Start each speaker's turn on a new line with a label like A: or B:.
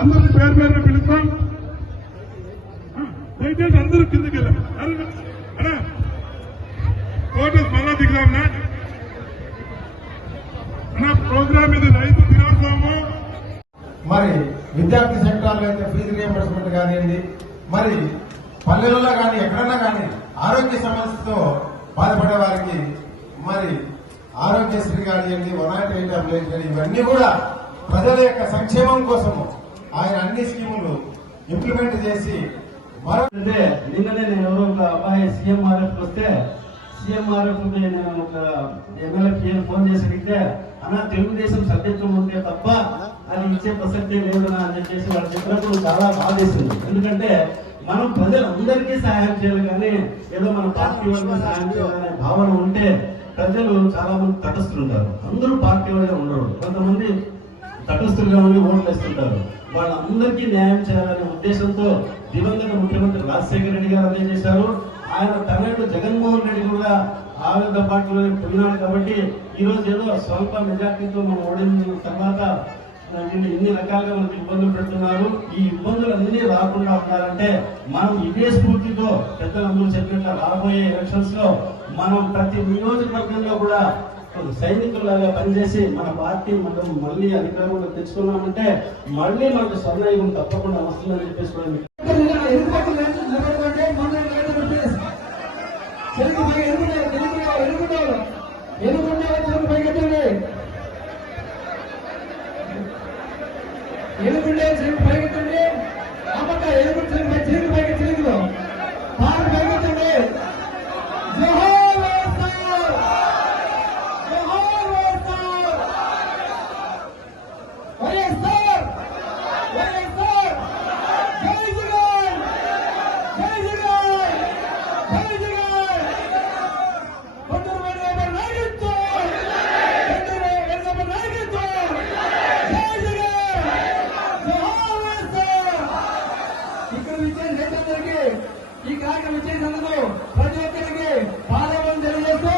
A: అందరిని పేరు పేరు పిలుస్తాం దయచేసి అందరూ కిందకి వెళ్ళాం దిగుదాంనా అన్నా ప్రోగ్రామ్ ఇది రైతు దినోత్సవము
B: మరి విద్యార్థి సెక్టార్లో అయితే ఫీజు రియంబర్స్మెంట్ కానివ్వండి మరి పల్లెలలో కానీ ఎక్కడన్నా కానీ ఆరోగ్య సమస్యతో బాధపడే వారికి మరి ఆరోగ్యశ్రీ కానివ్వండి వన్ నాట్ ఎయిట్ అంబులెన్స్ కానీ ఇవన్నీ కూడా ప్రజల యొక్క సంక్షేమం కోసము ఆయన అన్ని స్కీములు ఇంప్లిమెంట్ చేసి మరో
C: అంటే నిన్ననే నేను ఎవరో ఒక అబ్బాయి సీఎంఆర్ఎఫ్ వస్తే సీఎంఆర్ఎఫ్ నేను ఒక ఎమ్మెల్యే ఫోన్ చేసి అడిగితే అన్న తెలుగుదేశం సభ్యత్వం ఉంటే తప్ప అది ఇచ్చే ప్రసక్తే లేదనా అని చెప్పేసి వాళ్ళు చెప్పినప్పుడు చాలా బాధేసింది. ఎందుకంటే మనం ప్రజలందరికీ సహాయం చేయాలి కానీ ఏదో మన పార్టీ వాళ్ళకి సహాయం చేయాలనే భావన ఉంటే ప్రజలు చాలా మంది తటస్థులుంటారు అందరూ పార్టీ వాళ్ళే ఉండరు. కొంతమంది తటస్థులుగా ఉండి ఓట్లు వేస్తుంటారు. వాళ్ళందరికీ న్యాయం చేయాలనే ఉద్దేశంతో దివంగత ముఖ్యమంత్రి రాజశేఖర రెడ్డి గారు అదే చేశారు. ఆయన తనయుడు జగన్మోహన్ రెడ్డి కూడా ఆవిడ పార్టీలో పొందినాడు కాబట్టి ఈ రోజు ఏదో స్వల్ప మెజార్టీతో మనం ఓడిన తర్వాత ఇన్ని రకాలుగా మనకి ఇబ్బందులు పెడుతున్నారు. ఈ ఇబ్బందులు అన్ని రాకుండా ఉండాలంటే మనం ఇదే స్ఫూర్తితో పెద్దలందరూ చెప్పినట్లు రాబోయే ఎలక్షన్స్లో మనం ప్రతి నియోజకవర్గంలో కూడా సైనికులాగా పనిచేసి మన పార్టీ మనం మళ్ళీ అధికారంలో తెచ్చుకున్నామంటే మళ్ళీ మనకు స్వర్ణయుగం తప్పకుండా వస్తుందని చెప్పేసి కూడా
D: ఇక్కడ రైతులందరికీ ఈ కార్యక్రమం చేసినందుకు ప్రతి ఒక్కరికి పాదవం తెలియజేస్తూ